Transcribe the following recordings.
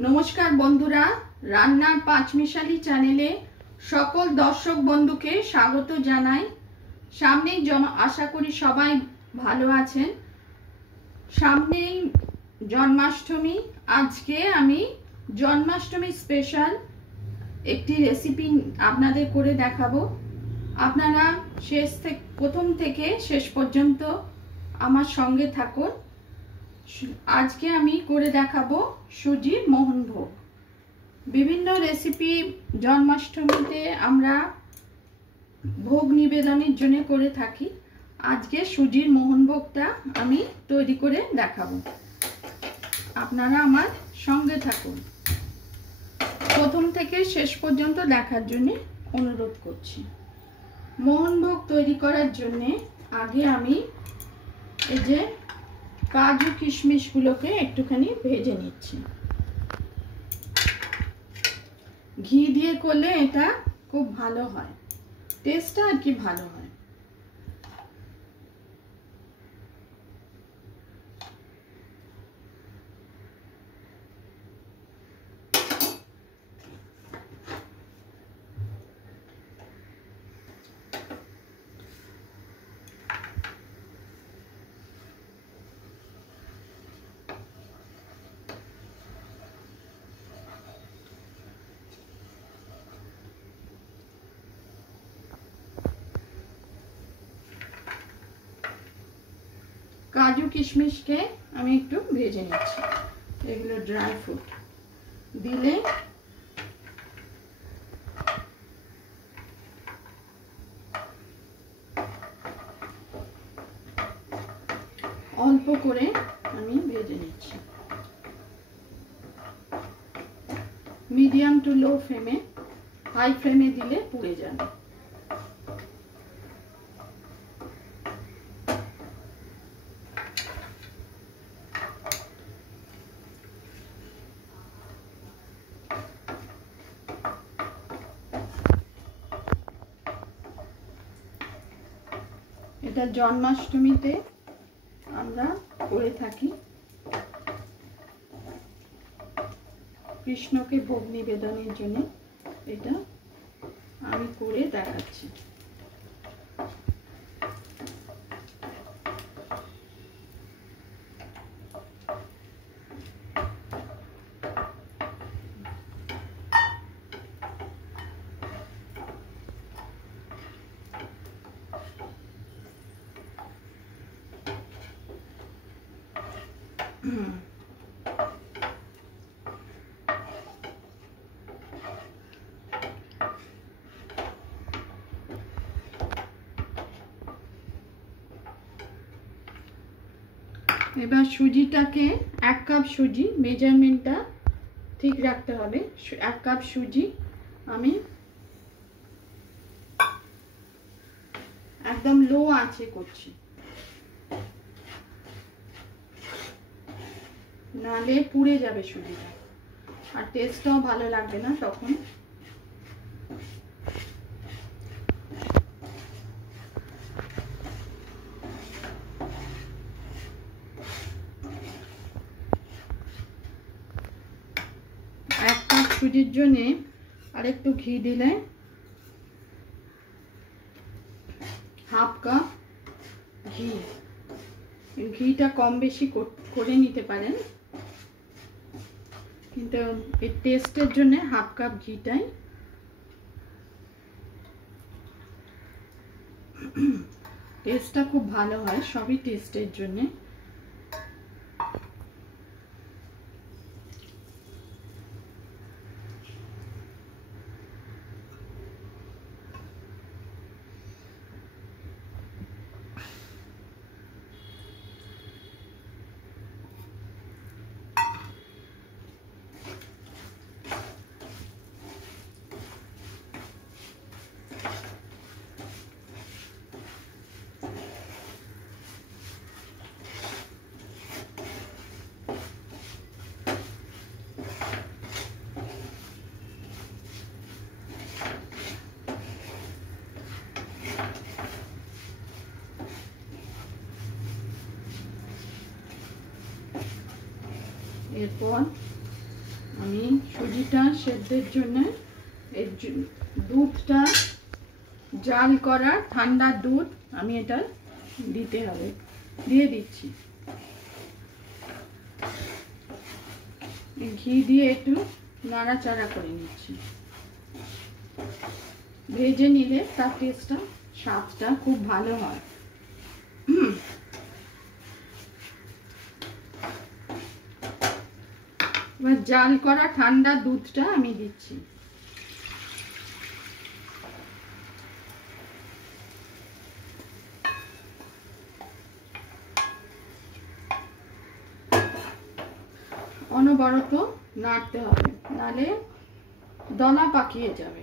नमस्कार बंधुरा रान्नार पाँचमिशाली चैनेले सकल दर्शक बंधुके स्वागत जानाई। सामने आशा करी सबाई भालो आछेन। सामने जन्माष्टमी। आज के आमी जन्माष्टमी स्पेशल एक रेसिपि आपनादेर करे देखाबो। आपनारा प्रथम थेके शेष पर्यन्त आमार संगे थाकुन। आज के आमी करे देखाबो सुजिर मोहनभोग। विभिन्न रेसिपि जन्माष्टमीते आमरा भोग निवेदनेर जन्य करे थाकी। आज के सुजिर मोहनभोगटा आमी तैरी करे देखाबो। आपनारा आमार संगे थाकुन। प्रथम थेके शेष पर्यन्त देखार जन्य अनुरोध करछि। मोहनभोग तैरी करार जन्य आगे आमी एई जे काजू किशमिश गुलोके एकटुखानी भेजे निচ্ছি। घी दिए करले এটা খুব ভালো হয়, টেস্টটা আর কি ভালো হয়। काजू किशमिश के आमी एकटू भेजे निচ্ছি। एगुलो ड्राई फ्रूट दिले अल्प करे आमी भेजे निচ্ছি। मीडियम टू लो फ्लेमे, हाई फ्लेमे दिले पुड़े जाबे। এটা জন্মাষ্টমীতে আমরা করে থাকি। কৃষ্ণকে ভোগ নিবেদনের জন্য এটা আমি করে দেখাচ্ছি। এবার সুজিটাকে এক কাপ সুজি, মেজারমেন্টটা ঠিক রাখতে হবে। এক কাপ সুজি আমি একদম লো আঁচে করছি, নালে পুড়ে যাবে সুজিটা আর টেস্টটাও ভালো লাগবে না তখন। এক কাপ সুজির জন্য আরেকটু ঘি দিলে হাফ কাপ ঘি। ঘিটা কম বেশি করে নিতে পারেন, কিন্তু এর টেস্টের জন্য হাফ কাপ ঘিটাই। টেস্টটা খুব ভালো হয়, সবই টেস্টের জন্য। এরপর আমি সুজিটা সেদ্ধের জন্য এই দুধটা জাল করা ঠান্ডা দুধ আমি এটা দিতে হবে, দিয়ে দিচ্ছি। ঘি দিয়ে একটু নাড়াচাড়া করে নিচ্ছি। ভেজে নিলে তার টেস্টটা স্বাদটা খুব ভালো হয়। এবার জাল করা ঠান্ডা দুধটা আমি দিচ্ছি। অনবরত নাড়তে হবে, নালে দলা পাকিয়ে যাবে।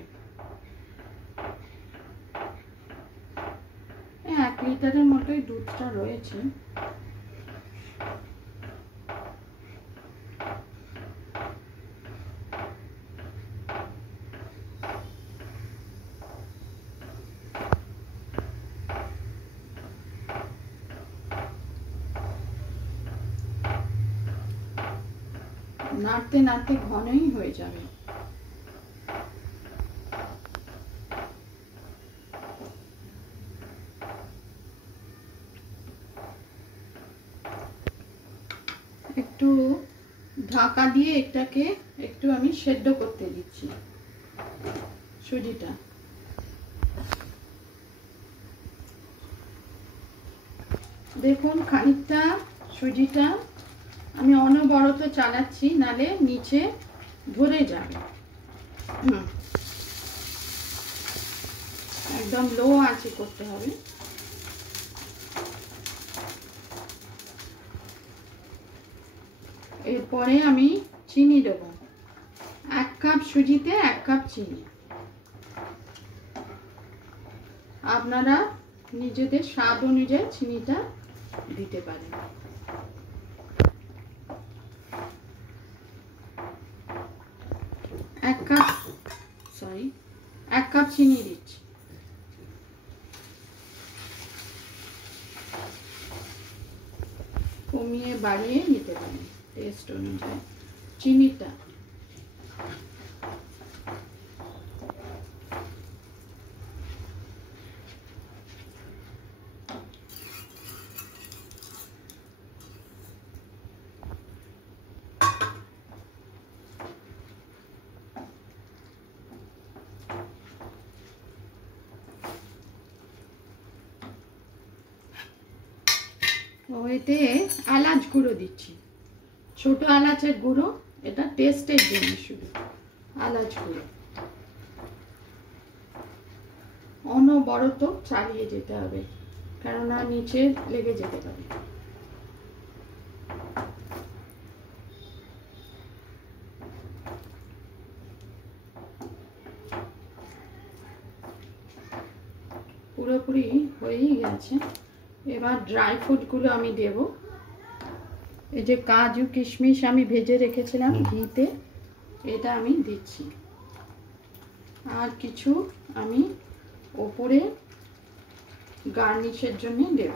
1 লিটারের মতোই দুধটা রয়েছে। নাড়তে নাড়তে ঘনই হয়ে যাবে। একটু ঢাকা দিয়ে এটাকে একটু আমি সেদ্ধ করতে দিচ্ছি সুজিটা। দেখুন খানিকটা সুজিটা আমি অনবরত চালাচ্ছি, নালে নিচে ধরে যাবে। একদম লো আঁচে করতে হবে। এরপরে আমি চিনি দেব। 1 কাপ সুজিতে 1 কাপ চিনি। আপনারা নিজেদের স্বাদ অনুযায়ী চিনিটা দিতে পারেন। 1 কাপ চিনি দিচ্ছি। কমিয়ে বাড়িয়ে নিতে পারেন টেস্ট অনুযায়ী চিনিটা। এতে এলাচ গুঁড়ো দিচ্ছি, ছোট এলাচের গুঁড়ো, এটা টেস্টের জন্য শুধু এলাচ গুঁড়ো। অনবরত চালিয়ে যেতে হবে, কেননা নিচে লেগে যেতে পারে। পুরোপুরি হয়েই গেছে। এবার ড্রাই ফ্রুটগুলো আমি দেব। এই যে কাজু কিশমিশ আমি ভেজে রেখেছিলাম ঘিতে, এটা আমি দিচ্ছি। আর কিছু আমি ওপরে গার্নিশের জন্য দেব।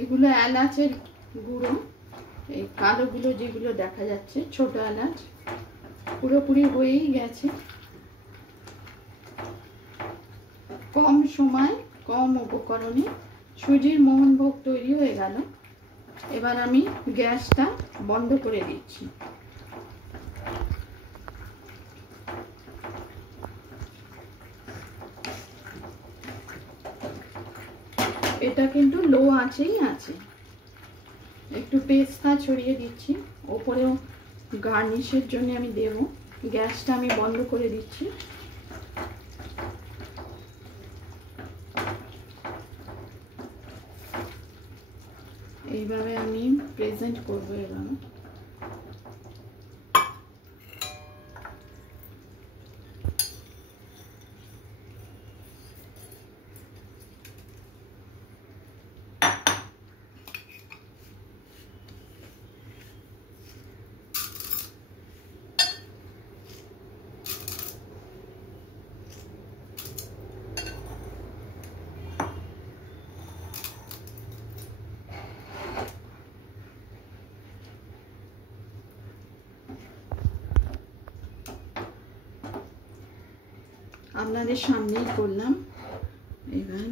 এগুলো এলাচের গুঁড়ো, এই কালোগুলো যেগুলো দেখা যাচ্ছে ছোট এলাচ, পুরোপুরি হয়েই গেছে। কম সময় কম উপকরণে সুজির মোহনভোগ তৈরি হয়ে গেল। এবার আমি গ্যাসটা বন্ধ করে দিচ্ছি। এটা কিন্তু লো আঁচেই আছে। একটু পেস্তা ছড়িয়ে দিচ্ছি, ওপরেও গার্নিশের জন্য আমি দেব। গ্যাসটা আমি বন্ধ করে দিচ্ছি। এইভাবে আমি প্রেজেন্ট করবো এবার। আপনাদের সামনেই করলাম। এবার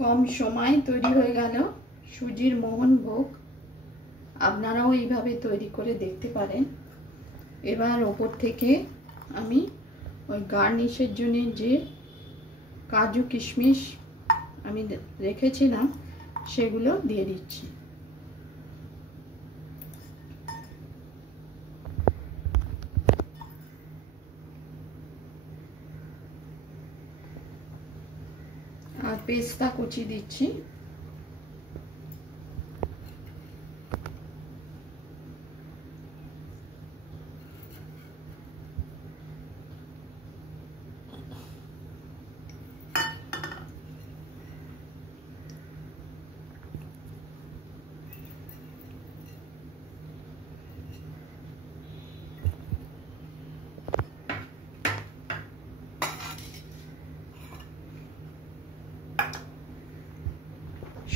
কম সময় তৈরি হয়ে গেল সুজির মোহনভোগ। আপনারাও এইভাবে তৈরি করে দেখতে পারেন। এবার ওপর থেকে আমি ওই গার্নিশের জন্য যে কাজু কিশমিশ আমি রেখেছিলাম সেগুলো দিয়ে দিচ্ছি। আর পেস্তা কুচি দিচ্ছি।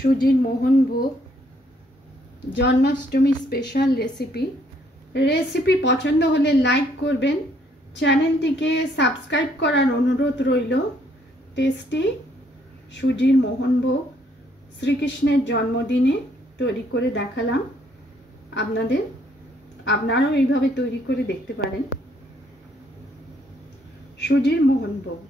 সুজির মোহনভোগ জন্মাষ্টমী স্পেশাল রেসিপি পছন্দ হলে লাইক করবেন, চ্যানেলটিকে সাবস্ক্রাইব করার অনুরোধ রইল। টেস্টি সুজির মোহনভোগ শ্রীকৃষ্ণের জন্মদিনে তৈরি করে দেখালাম আপনারাও এইভাবে তৈরি করে দেখতে পারেন। সুজির মোহনভোগ।